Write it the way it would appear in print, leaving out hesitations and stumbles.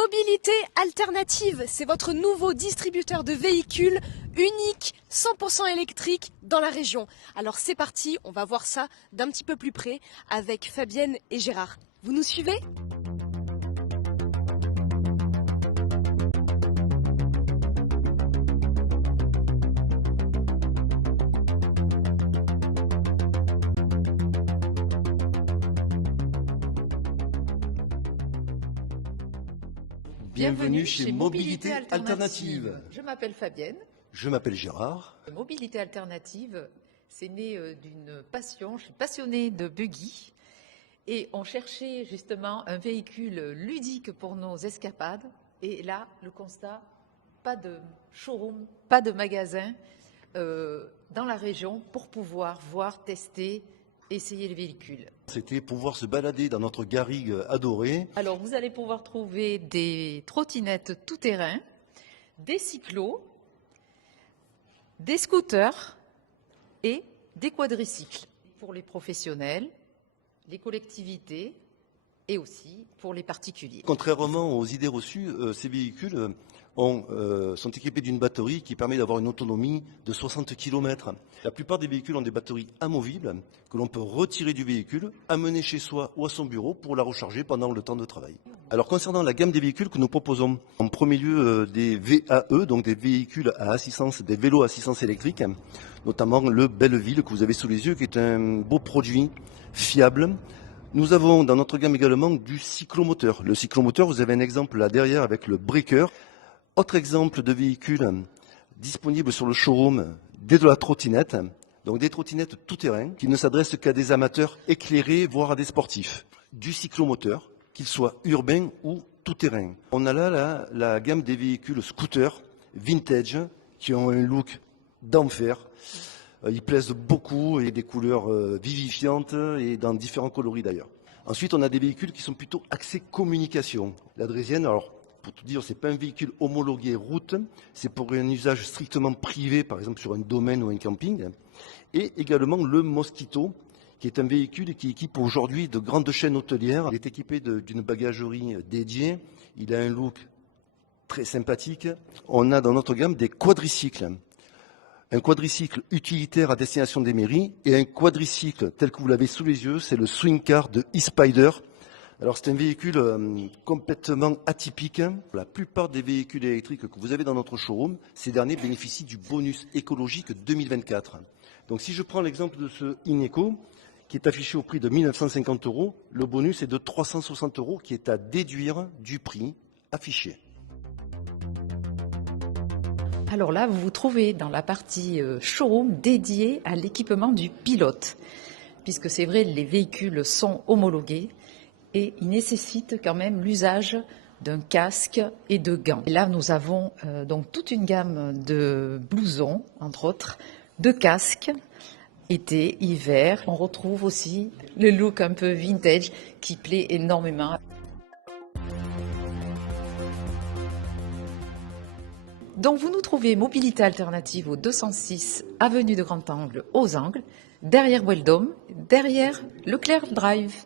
Mobilité alternative, c'est votre nouveau distributeur de véhicules unique, 100% électrique dans la région. Alors c'est parti, on va voir ça d'un petit peu plus près avec Fabienne et Gérard. Vous nous suivez ? Bienvenue chez Mobilité Alternative. Je m'appelle Fabienne. Je m'appelle Gérard. Mobilité Alternative, c'est né d'une passion. Je suis passionnée de buggy et on cherchait justement un véhicule ludique pour nos escapades. Et là, le constat, pas de showroom, pas de magasin dans la région pour pouvoir voir, tester, essayer le véhicule. C'était pouvoir se balader dans notre garrigue adorée. Alors, vous allez pouvoir trouver des trottinettes tout-terrain, des cyclos, des scooters et des quadricycles pour les professionnels, les collectivités et aussi pour les particuliers. Contrairement aux idées reçues, ces véhicules sont équipés d'une batterie qui permet d'avoir une autonomie de 60 km. La plupart des véhicules ont des batteries amovibles que l'on peut retirer du véhicule, amener chez soi ou à son bureau pour la recharger pendant le temps de travail. Alors concernant la gamme des véhicules que nous proposons, en premier lieu des VAE, donc des véhicules à assistance, des vélos à assistance électrique, notamment le Belleville que vous avez sous les yeux, qui est un beau produit fiable. Nous avons dans notre gamme également du cyclomoteur. Le cyclomoteur, vous avez un exemple là derrière avec le breaker. Autre exemple de véhicule disponible sur le showroom, de la trottinette. Donc des trottinettes tout-terrain qui ne s'adressent qu'à des amateurs éclairés, voire à des sportifs. Du cyclomoteur, qu'il soit urbain ou tout-terrain. On a là la gamme des véhicules scooters vintage qui ont un look d'enfer. Ils plaisent beaucoup et des couleurs vivifiantes et dans différents coloris d'ailleurs. Ensuite, on a des véhicules qui sont plutôt axés communication. La Draisienne, alors pour tout dire, c'est pas un véhicule homologué route, c'est pour un usage strictement privé, par exemple sur un domaine ou un camping. Et également le Mosquito, qui est un véhicule qui équipe aujourd'hui de grandes chaînes hôtelières. Il est équipé d'une bagagerie dédiée. Il a un look très sympathique. On a dans notre gamme des quadricycles. Un quadricycle utilitaire à destination des mairies et un quadricycle tel que vous l'avez sous les yeux, c'est le Swing Car de e-Spider. Alors c'est un véhicule complètement atypique. La plupart des véhicules électriques que vous avez dans notre showroom, ces derniers bénéficient du bonus écologique 2024. Donc si je prends l'exemple de ce Ineco, qui est affiché au prix de 1 950 €, le bonus est de 360 € qui est à déduire du prix affiché. Alors là, vous vous trouvez dans la partie showroom dédiée à l'équipement du pilote, puisque c'est vrai, les véhicules sont homologués et ils nécessitent quand même l'usage d'un casque et de gants. Et là, nous avons donc toute une gamme de blousons, entre autres, de casques, été, hiver. On retrouve aussi le look un peu vintage qui plaît énormément. Donc vous nous trouvez Mobilité Alternative au 206 avenue de Grand Angle aux Angles, derrière Weldom, derrière Leclerc Drive.